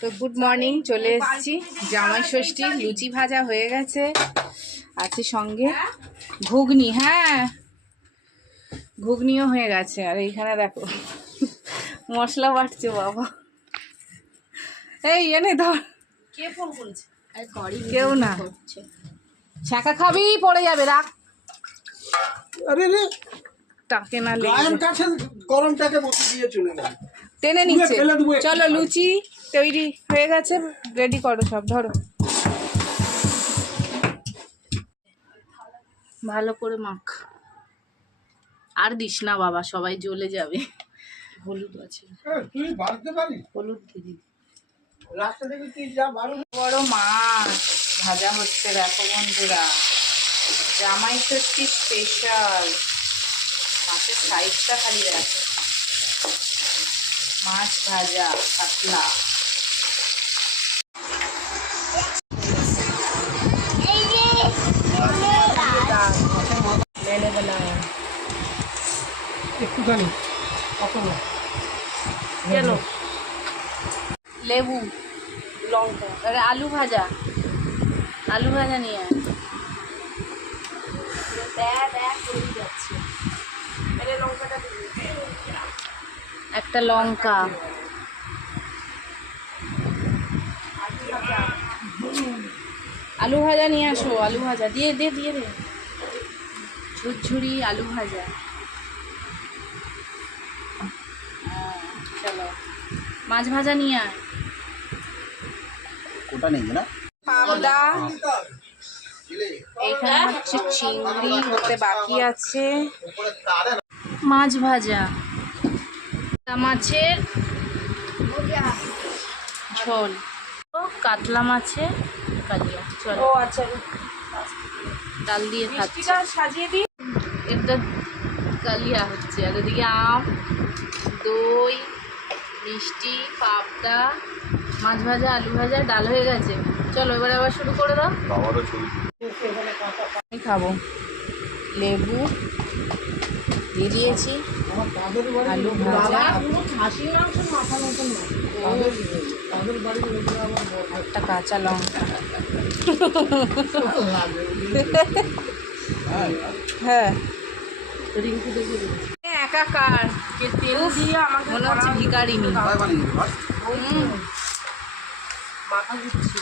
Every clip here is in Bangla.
তো গুড মর্নিং, চলে এসেছি। জামাই ষষ্ঠী, লুচি ভাজা হয়ে গেছে, আছে সঙ্গে ঘুগনি। হ্যাঁ, ঘুগনিও হয়ে গেছে। আর এইখানে দেখো মশলা বাটছে বাবা। এই এনে ধর। কে ফোন করেছে? কেউ না। ছ্যাঁকা খাবি, পড়ে যাবে, রাখ। আরে রে, টাকে না গায়ের কাছে গরমটাকে বসে দিয়ে চলে গেল। টেনে নিচ্ছে। চলো, লুচি তৈরি হয়ে গেছে, রেডি করো সব। ধরো, ভালো করে মাখ। আর দিস না বাবা, সবাই জ্বলে যাবে। হলুদ আছে, তুই বাড়তে পারিস? হলুদ দিদি। রাস্তা থেকে তুই যা বাড়ো। বড় মাছ ভাজা হচ্ছে, দেখো বন্ধুরা, জামাই ষষ্ঠী স্পেশাল। মাছের সাইজটা খালি দেখো। মাছ ভাজা, কাতলা। একটুখানি লেবু, লঙ্কা, আরে আলু ভাজা। আলু ভাজা নিয়ে আয়। একটা লঙ্কা, আলু ভাজা নিয়ে আসো। আলু ভাজা দিয়ে দে, দিয়ে দে। ঝুরঝুরি আলু ভাজা। চলো, মাছ ভাজা নিয়ে আয়। কোটা নেই না পাবদা। এইখানে হচ্ছে চিংড়ি হতে বাকি আছে। মাছ ভাজা, মাছের ঝোল, কাতলা মাছের কালিয়া। চলো, আচ্ছা, ডাল দিয়ে খাচ্ছি। সাজিয়ে দিই। এটা কালিয়া হচ্ছে, আর ওদিকে আম, দই, মিষ্টি, পাবদা, মাছ ভাজা, আলু ভাজা, ডাল হয়ে গেছে। চলো, এবার আবার শুরু করে দাও। আমি খাবো। লেবু দিয়ে দিয়েছি, আলু ভাজা, খাসির মাংস মাথা মতন একটা কাঁচা লঙ্কা। হ্যাঁ, রিঙ্কু দেখে একাকার। তেল দিয়ে আমাকে মনে হচ্ছে ভিখারিনি। মাথা দিচ্ছি।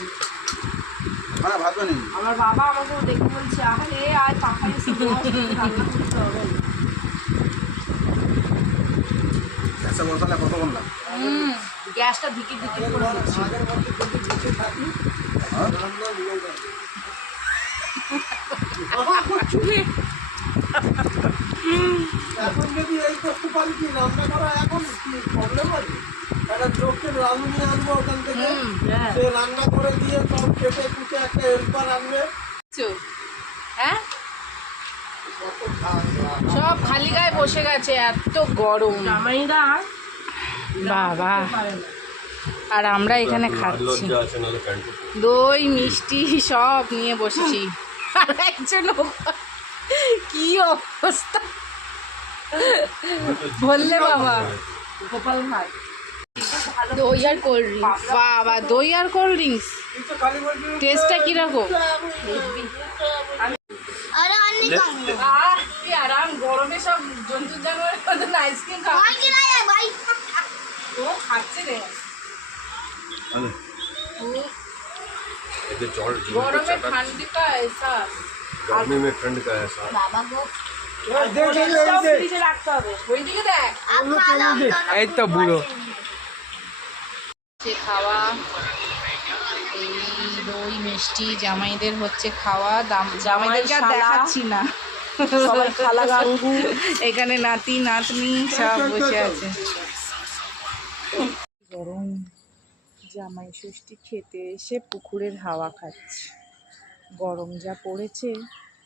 ভাববে নেই। আমার বাবা আমাকে দেখে বলছে, আরে আর পাখা এসে রান্না করতে হবে না। গ্যাসে বসালে কত বললাম? গ্যাসটা ধিকি ধিকি করে দিচ্ছি। এখন যদি এই করতে পারি কি রান্না করা, এখন কি প্রবলেম আছে? একটা লোককে রাঁধুনি আনবো ওখান থেকে, সে রান্না করে দিয়ে সব কেটে কুটে একটা হেল্পার আনবে। হ্যাঁ, সব খালি গায়ে বসে গেছে, এত গরম। জামাইরা বাবা, পারে না। আর আমরা এখানে খাচ্ছি দই মিষ্টি সব নিয়ে বসেছি। আর একজন কি অবস্থা বললে বাবা। গোপাল ভাই দই আর কোল্ড ড্রিঙ্কস। বাবা, দই আর কোল্ড ড্রিঙ্কস, টেস্টটা কিরকম? কি আরাম, গরমে সব জন্তু জানোয়ারের মতন আইসক্রিম খাচ্ছে রে। गरम में ठंड का एहसास, गर्मी में ठंड का एहसास। বাবা গো ফ্রিজে রাখতে হবে। ওইদিকে দেখ। এই তো বুড়ো খাওয়া, এই দই মিষ্টি জামাইদের হচ্ছে খাওয়া। জামাইদেরকে আর দেখাচ্ছি না, সবাই খালা গাঙ্গু। এখানে নাতি নাতনি সব বসে আছে। গরম, জামাই ষষ্ঠী খেতে এসে পুকুরের হাওয়া খাচ্ছি। গরম যা পড়েছে,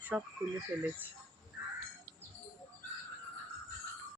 সব খুলে ফেলেছি।